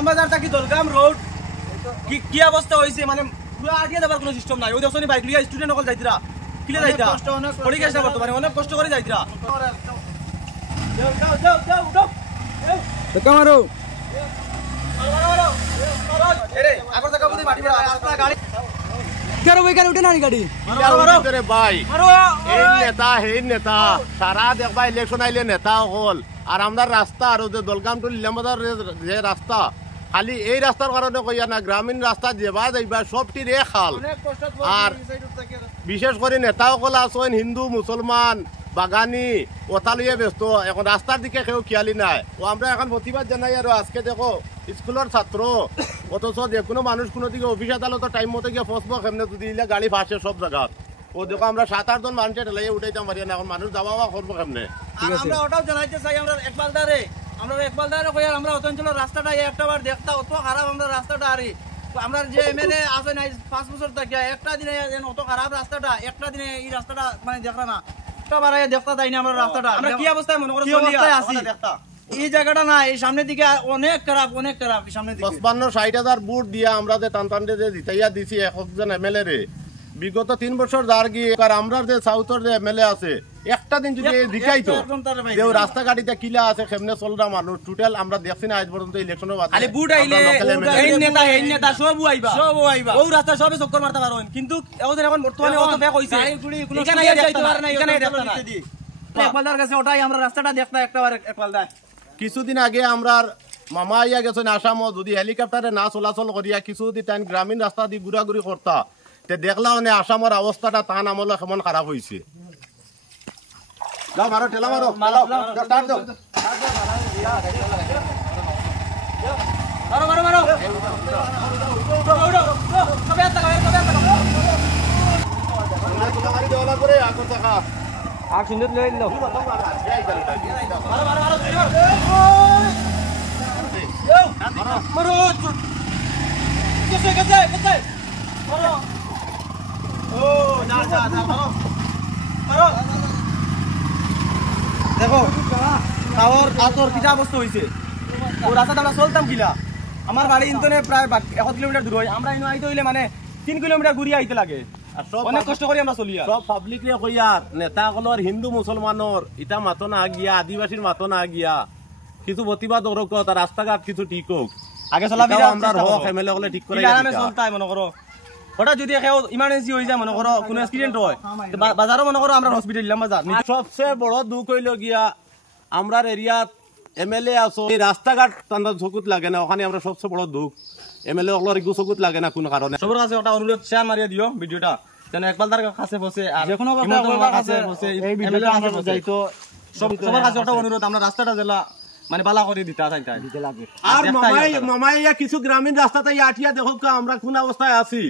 ইলামবাজার থেকে দলগাম রোড কি অবস্থা হয়েছে মানে পুরো আটিয়ে দেবার কোনো সিস্টেম নাই। ওই দেখছো বাইক লিয়া স্টুডেন্ট সকল যাইতরা কিলে যাইতা পড়ে গেছে বর্তমানে অনেক কষ্ট করে যাইতরা। মারো আগর জায়গা বুঝি মাটি রাস্তা গাড়ি কেরো এখানে উঠে না গাড়ি রে ভাই এই নেতা সারা দেখবা ইলেকশন আইলে নেতা হল আর আমরা রাস্তা আর দলগাম টু ইলামবাজার যে রাস্তা খালি এই রাস্তার কারণে কইয়া না গ্রামীণ রাস্তা যেবা যাইবা সবটির এ খাল। আর বিশেষ করে নেতা সকল আছেন হিন্দু মুসলমান বাগানি ওটা লইয়া ব্যস্ত, এখন রাস্তার দিকে কেউ খেয়ালি নাই। ও আমরা এখন প্রতিবাদ জানাই আর আজকে দেখো স্কুলের ছাত্র অথচ যে কোনো মানুষ কোনো দিকে অফিস আদালত টাইম মতো গিয়ে ফসবো কেমনে যদি গাড়ি ফাঁসে সব জায়গা। ও দেখো আমরা 7-8 জন মানুষের ঠেলাইয়া উঠাইতাম পারি না, এখন মানুষ যাওয়া করবো কেমনে। আমরা ওটাও জানাইতে চাই আমরা একবালদারে কই আমরা অঞ্চলের রাস্তাটা একটাবার দেখতা অত খারাপ আমরা রাস্তাটা আরে আমরা যে এমএলএ আছে না 5 বছর থেকে একটা দিনে অত খারাপ রাস্তাটা একটা দিনে এই রাস্তাটা মানে দেখরা না একটাবার দেখতা তাই না আমরা রাস্তাটা আমরা কি অবস্থায় মনে করো চলিয়া আছি দেখতা এই জায়গাটা না এই সামনের দিকে অনেক খারাপ সামনের দিকে 55-60 হাজার বুট দিয়া আমরা যে টানটানতে যে জিতাইয়া দিছি একজন এমএলএ রে বিগত 3 বছর যার গিয়ে আর আমরা যে সাউথের যে এমএলএ আছে একটা দিন যদি দেখাইতো যে রাস্তাঘাটিতে কিলা আছে কেমনে চলরা মানুষ টোটাল আমরা দেখছি না আজ পর্যন্ত ইলেকশনের বাদে খালি বুট আইলে এই নেতা সব আইবা ও রাস্তা সবে চক্কর মারতে পারোন কিন্তু ওদের এখন বর্তমানে অত ব্যাক হইছে এখানে যাইতে পারে না এখানে দেখতে না একবালদার কাছে ওটাই আমরা রাস্তাটা দেখতা একবার একবালদা। কিছুদিন আগে আমরা মামা আইয়া গেছেন আসামও যদি হেলিকপ্টারে না চলাচল করিয়া কিছুদিন তাই গ্রামীণ রাস্তা দিয়ে ঘুরাঘুরি করতা তে দেখলা মানে আসামের অবস্থাটা তান আমলে কেমন খারাপ হয়েছে। যাও মারো ঠেলা মারো স্টার্ট দাও মারো আগ সুন্দর লই লো মারো গেছে মারো ও না মারো দেখো টাওয়ার আতর কিটা অবস্থা হইছে ও রাস্তাটা আমরা চলতাম কিলা আমার বাড়ি ইন্তনে প্রায় 1 কিলোমিটার দূর হয় আমরা ইনো আইতে হইলে মানে 3 কিলোমিটার ঘুরিয়ে আইতে লাগে অনেক কষ্ট করি আমরা চলি সব পাবলিক রে কইয়া নেতা সকলের হিন্দু মুসলমানের ইটা মাতো না গিয়া আদিবাসীর মাতো না গিয়া কিছু প্রতিবাদ করক রাস্তাঘাট কিছু ঠিক হোক আগে চলাফেরা আমরা হক এমএলএ হলে ঠিক করে আরামে চলতাই মনে করো হঠাৎ যদি কেউ ইমার্জেন্সি হয়ে যায় মনে করো কোনো অ্যাক্সিডেন্ট হয় বাজারও মনে করো আমরা হসপিটাল ইলাম বাজার সবচেয়ে বড় দুঃখ হইল গিয়া আমরার এরিয়াত এমএলএ আছো এই রাস্তাঘাট তান্ডা চকুত লাগে না ওখানে আমরা সবচেয়ে বড় দুঃখ এমএলএ সকলের একটু চকুত লাগে না কোনো কারণে। সবার কাছে একটা অনুরোধ শেয়ার মারিয়ে দিও ভিডিওটা যেন একবালদার কাছে বসে আর যে কোনো কাছে বসে এই ভিডিওটা কাছে যাইতো সবার কাছে একটা অনুরোধ আমরা রাস্তাটা জেলা মানে বালা করে দিতে লাগে আর মামাইয়া কিছু গ্রামীণ রাস্তাতে আটিয়া দেখো আমরা কোন অবস্থায় আছি।